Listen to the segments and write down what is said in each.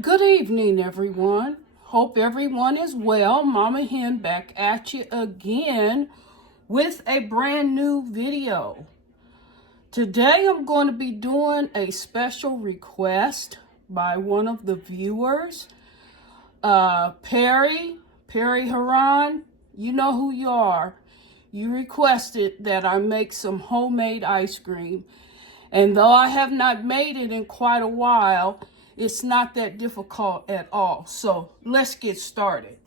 Good evening, everyone. Hope everyone is well. Mama Hen back at you again with a brand new video. Today I'm going to be doing a special request by one of the viewers. Perry Haran, you know who you are. You requested that I make some homemade ice cream. And though I have not made it in quite a while, it's not that difficult at all. So let's get started.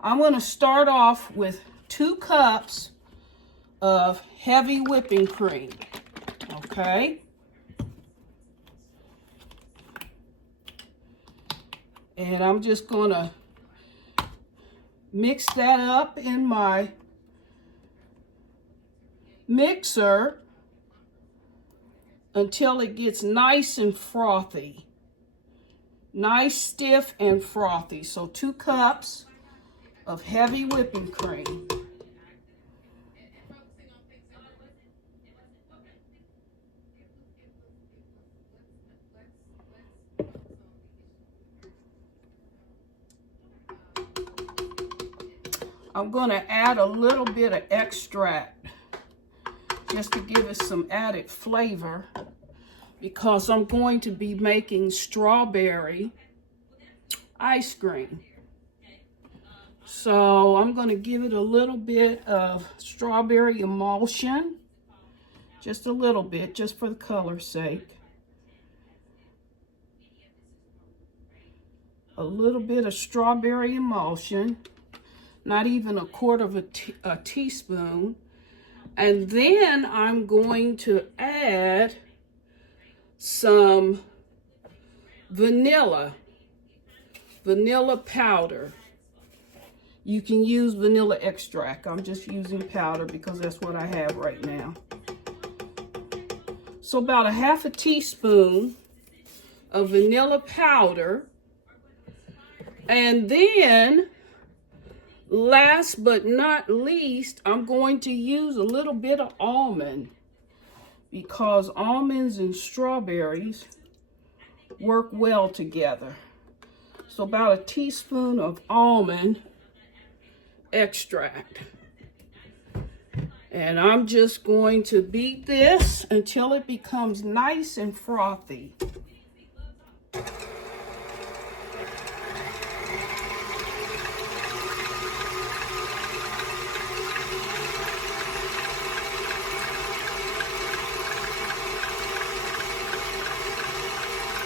I'm going to start off with 2 cups of heavy whipping cream. Okay. And I'm just going to mix that up in my mixer until it gets nice and frothy. Nice, stiff, and frothy. So 2 cups of heavy whipping cream. I'm going to add a little bit of extract just to give it some added flavor, because I'm going to be making strawberry ice cream. So I'm going to give it a little bit of strawberry emulsion, just a little bit, just for the color's sake. A little bit of strawberry emulsion, not even a quarter of a teaspoon. And then I'm going to add some vanilla powder. You can use vanilla extract. I'm just using powder because that's what I have right now. So about a half a teaspoon of vanilla powder. And then, last but not least, I'm going to use a little bit of almond, because almonds and strawberries work well together. So about a teaspoon of almond extract. And I'm just going to beat this until it becomes nice and frothy.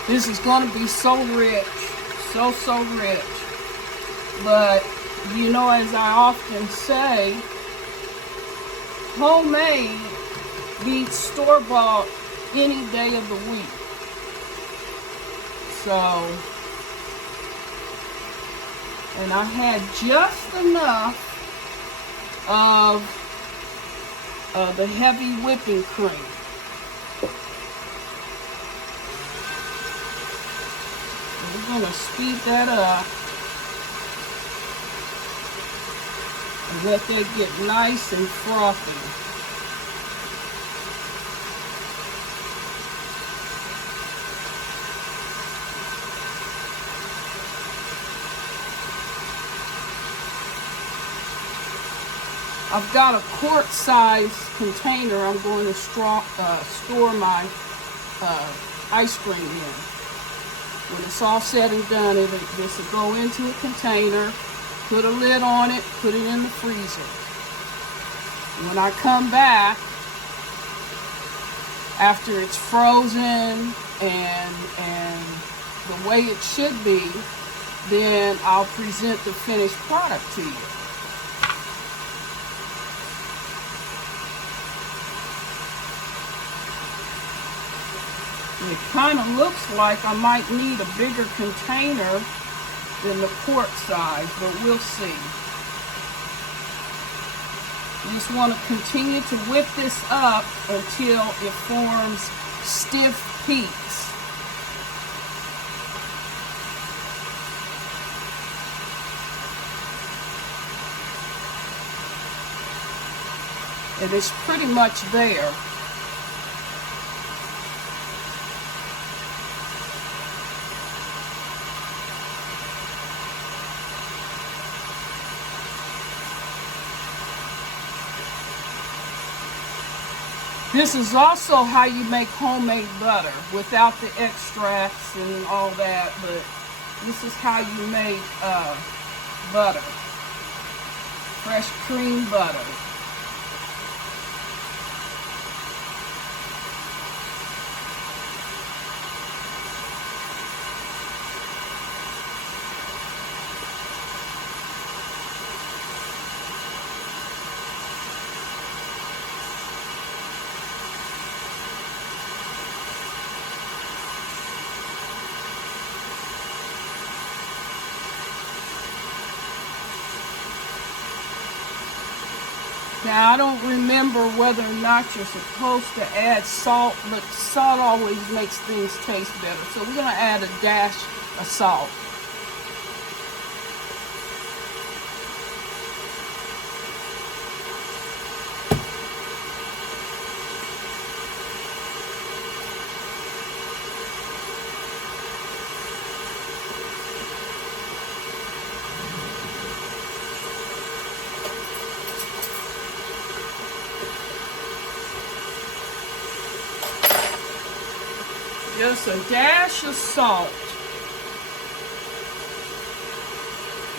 This is going to be so rich, so rich. But, you know, as I often say, homemade beats store-bought any day of the week. So, and I had just enough of the heavy whipping cream. We're going to speed that up and let that get nice and frothy. I've got a quart-sized container I'm going to store my ice cream in. When it's all said and done, this will go into a container, put a lid on it, put it in the freezer. When I come back, after it's frozen and the way it should be, then I'll present the finished product to you. It kind of looks like I might need a bigger container than the quart size, but we'll see. You just want to continue to whip this up until it forms stiff peaks. And it's pretty much there. This is also how you make homemade butter without the extracts and all that, but this is how you make butter, fresh cream butter. Now, I don't remember whether or not you're supposed to add salt, but salt always makes things taste better. So we're going to add a dash of salt. Just a dash of salt.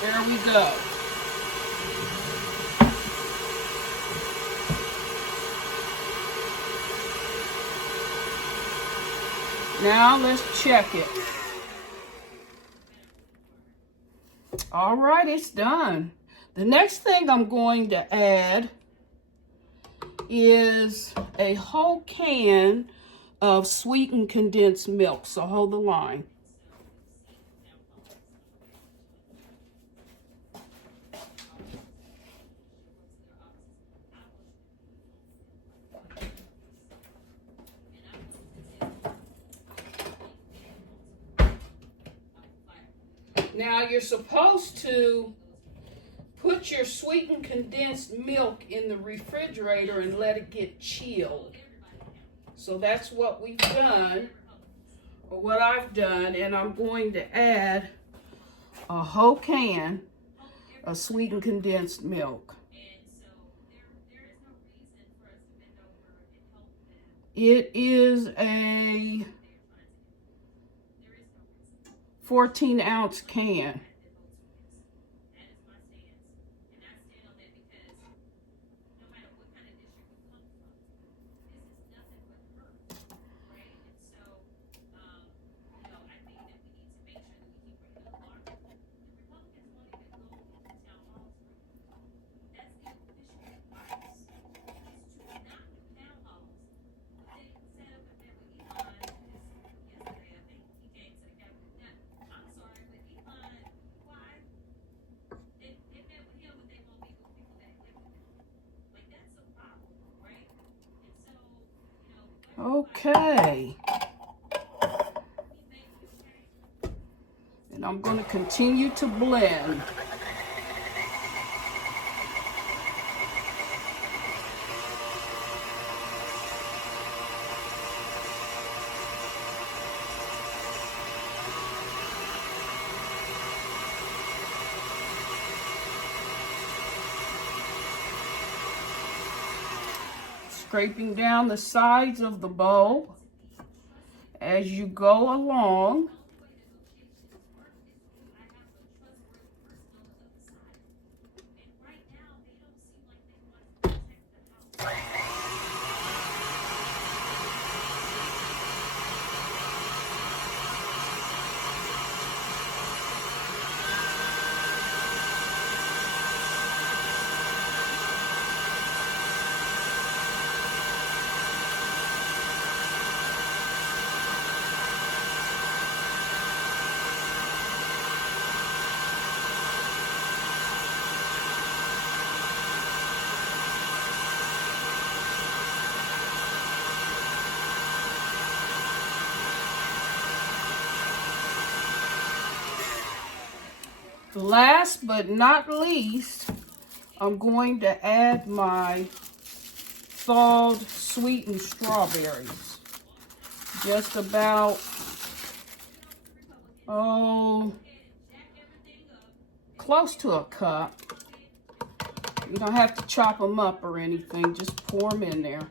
There we go. Now let's check it. All right, it's done. The next thing I'm going to add is a whole can of sweetened condensed milk. So hold the line. Now you're supposed to put your sweetened condensed milk in the refrigerator and let it get chilled. So that's what we've done, or what I've done, and I'm going to add a whole can of sweetened condensed milk. It is a 14-ounce can. Okay. And I'm going to continue to blend. Scraping down the sides of the bowl as you go along. Last but not least, I'm going to add my thawed sweetened strawberries. Just about, close to a cup. You don't have to chop them up or anything, just pour them in there.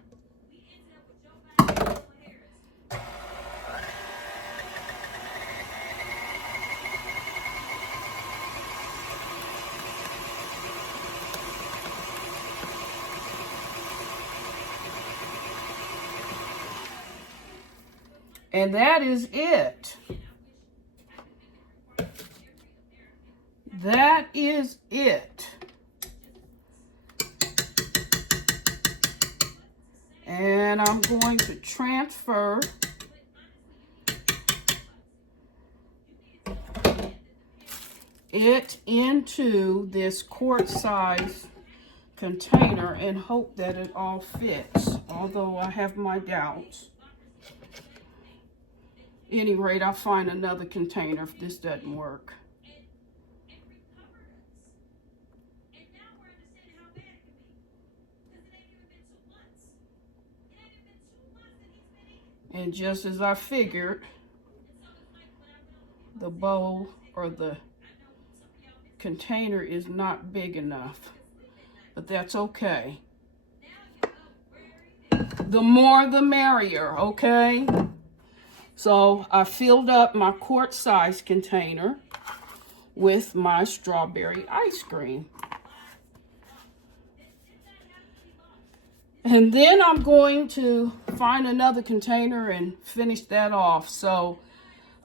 And that is it. That is it. And I'm going to transfer it into this quart size container and hope that it all fits, although I have my doubts. At any rate, I'll find another container if this doesn't work. And just as I figured, the bowl or the container is not big enough, but that's okay. The more the merrier, okay? So I filled up my quart size container with my strawberry ice cream. And then I'm going to find another container and finish that off. So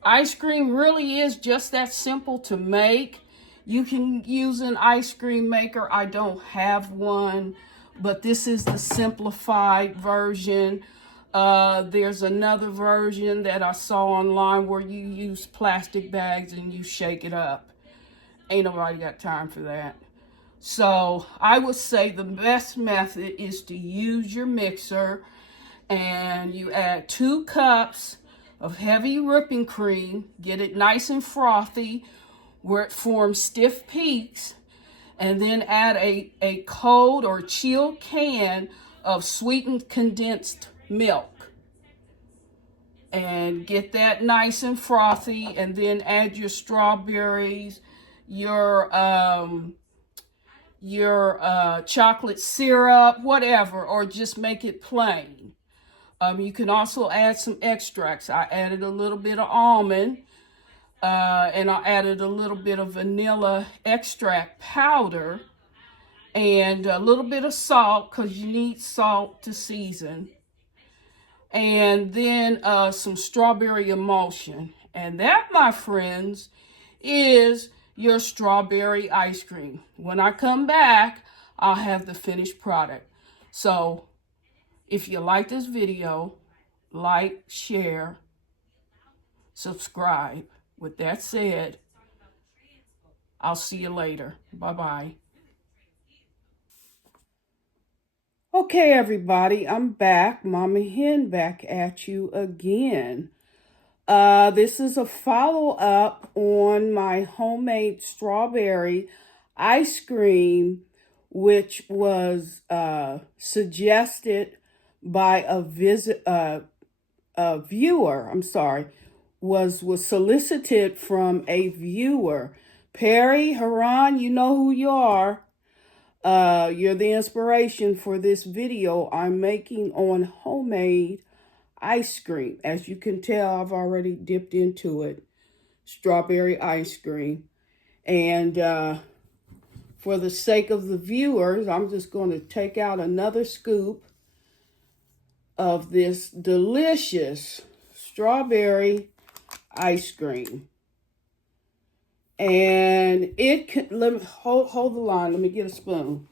ice cream really is just that simple to make. You can use an ice cream maker. I don't have one, but this is the simplified version. There's another version that I saw online where you use plastic bags and you shake it up. Ain't nobody got time for that. So I would say the best method is to use your mixer, and you add 2 cups of heavy whipping cream. Get it nice and frothy where it forms stiff peaks, and then add a cold or chilled can of sweetened condensed milk. And get that nice and frothy, and then add your strawberries, your chocolate syrup, whatever, or just make it plain. You can also add some extracts. I added a little bit of almond, and I added a little bit of vanilla extract powder, and a little bit of salt, because you need salt to season. And then some strawberry emulsion. And that, my friends, is your strawberry ice cream. When I come back, I'll have the finished product. So if you like this video, like, share, subscribe. With that said, I'll see you later. Bye-bye. Okay, everybody, I'm back. Mama Hen back at you again. This is a follow-up on my homemade strawberry ice cream, which was suggested by a viewer. Was solicited from a viewer. Perry, Haran, you know who you are. You're the inspiration for this video I'm making on homemade ice cream. As you can tell, I've already dipped into it. Strawberry ice cream. And for the sake of the viewers, I'm just going to take out another scoop of this delicious strawberry ice cream. And it can, let me hold the line. Let me get a spoon.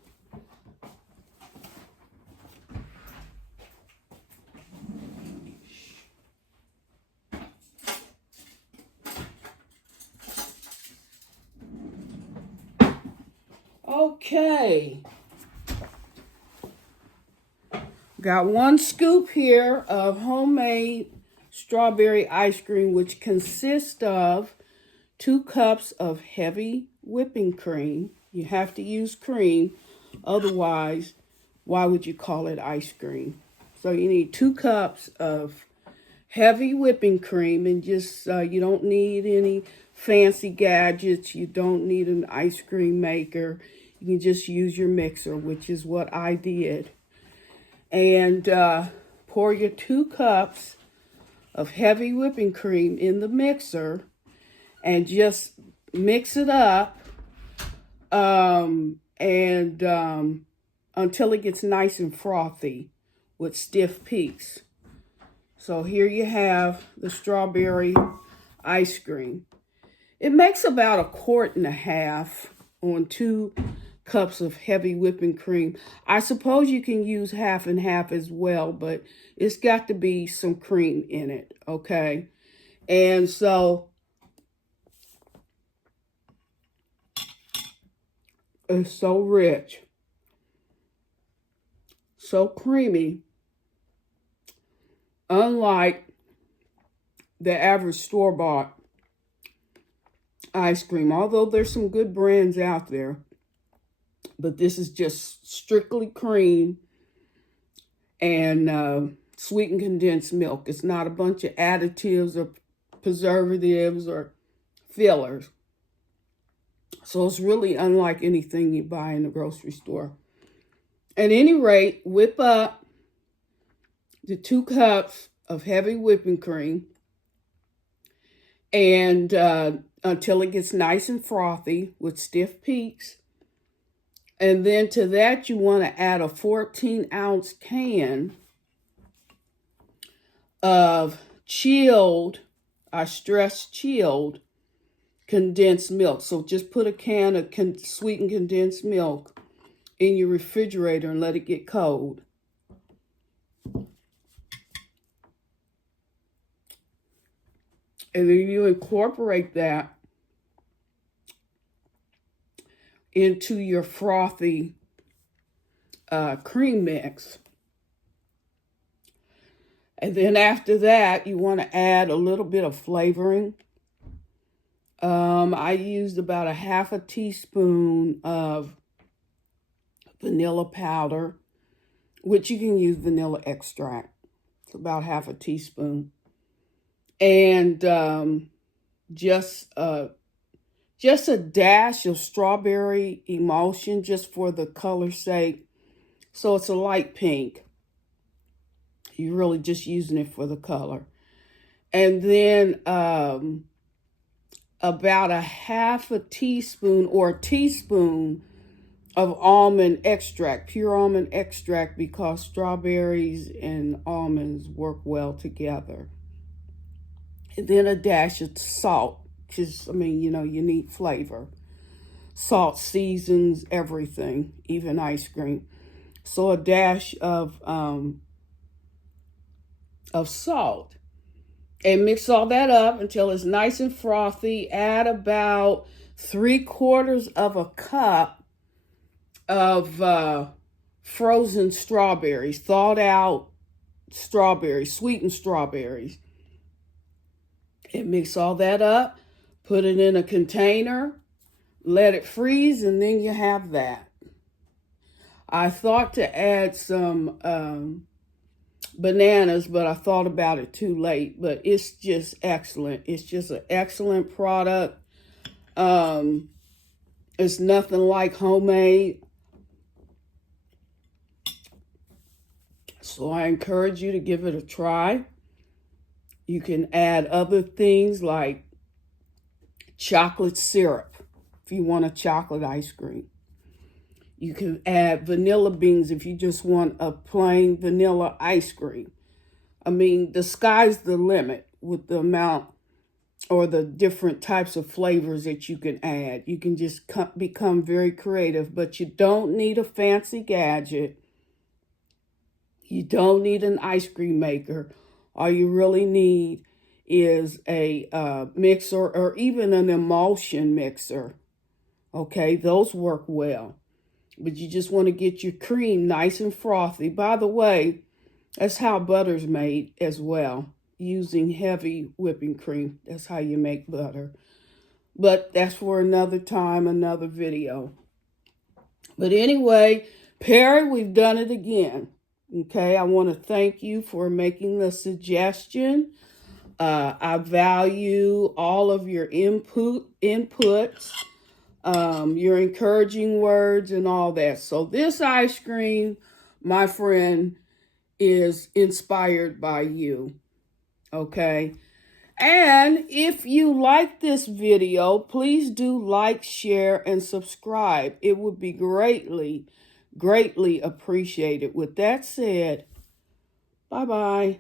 Okay. Got 1 scoop here of homemade strawberry ice cream, which consists of 2 cups of heavy whipping cream. You have to use cream, otherwise, why would you call it ice cream? So you need 2 cups of heavy whipping cream, and just you don't need any fancy gadgets. You don't need an ice cream maker. You can just use your mixer, which is what I did. And pour your 2 cups of heavy whipping cream in the mixer and just mix it up until it gets nice and frothy with stiff peaks. So here you have the strawberry ice cream. It makes about 1.5 quarts on 2 cups of heavy whipping cream. I suppose you can use half and half as well, but it's got to be some cream in it, okay? And so it's so rich, so creamy, unlike the average store-bought ice cream, although there's some good brands out there. But this is just strictly cream and sweetened condensed milk. It's not a bunch of additives or preservatives or fillers. So it's really unlike anything you buy in the grocery store. At any rate, whip up the 2 cups of heavy whipping cream and until it gets nice and frothy with stiff peaks. And then to that, you want to add a 14-ounce can of chilled, I stress chilled, condensed milk. So just put a can of sweetened condensed milk in your refrigerator and let it get cold. And then you incorporate that into your frothy cream mix. And then after that, you want to add a little bit of flavoring. I used about 1/2 teaspoon of vanilla powder, which you can use vanilla extract. It's about 1/2 teaspoon. And just a dash of strawberry emulsion just for the color's sake. So it's a light pink. You're really just using it for the color. And then about 1/2 teaspoon or a teaspoon of almond extract, pure almond extract, because strawberries and almonds work well together. And then a dash of salt. Because, I mean, you know, you need flavor. Salt seasons everything, even ice cream. So a dash of salt. And mix all that up until it's nice and frothy. Add about 3/4 of a cup of frozen strawberries, thawed out strawberries, sweetened strawberries. And mix all that up. Put it in a container, let it freeze, and then you have that. I thought to add some bananas, but I thought about it too late. But it's just excellent. It's just an excellent product. It's nothing like homemade. So I encourage you to give it a try. You can add other things like chocolate syrup if you want a chocolate ice cream. You can add vanilla beans if you just want a plain vanilla ice cream. I mean, the sky's the limit with the amount or the different types of flavors that you can add. You can just become very creative, but you don't need a fancy gadget. You don't need an ice cream maker. All you really need is a mixer or even an emulsion mixer. Okay, those work well. But you just want to get your cream nice and frothy. By the way, that's how butter's made as well, using heavy whipping cream. That's how you make butter. But that's for another time, another video. But anyway, Perry, we've done it again. Okay, I want to thank you for making the suggestion. I value all of your inputs, your encouraging words and all that. So this ice cream, my friend, is inspired by you. Okay. And if you like this video, please do like, share, and subscribe. It would be greatly, greatly appreciated. With that said, bye-bye.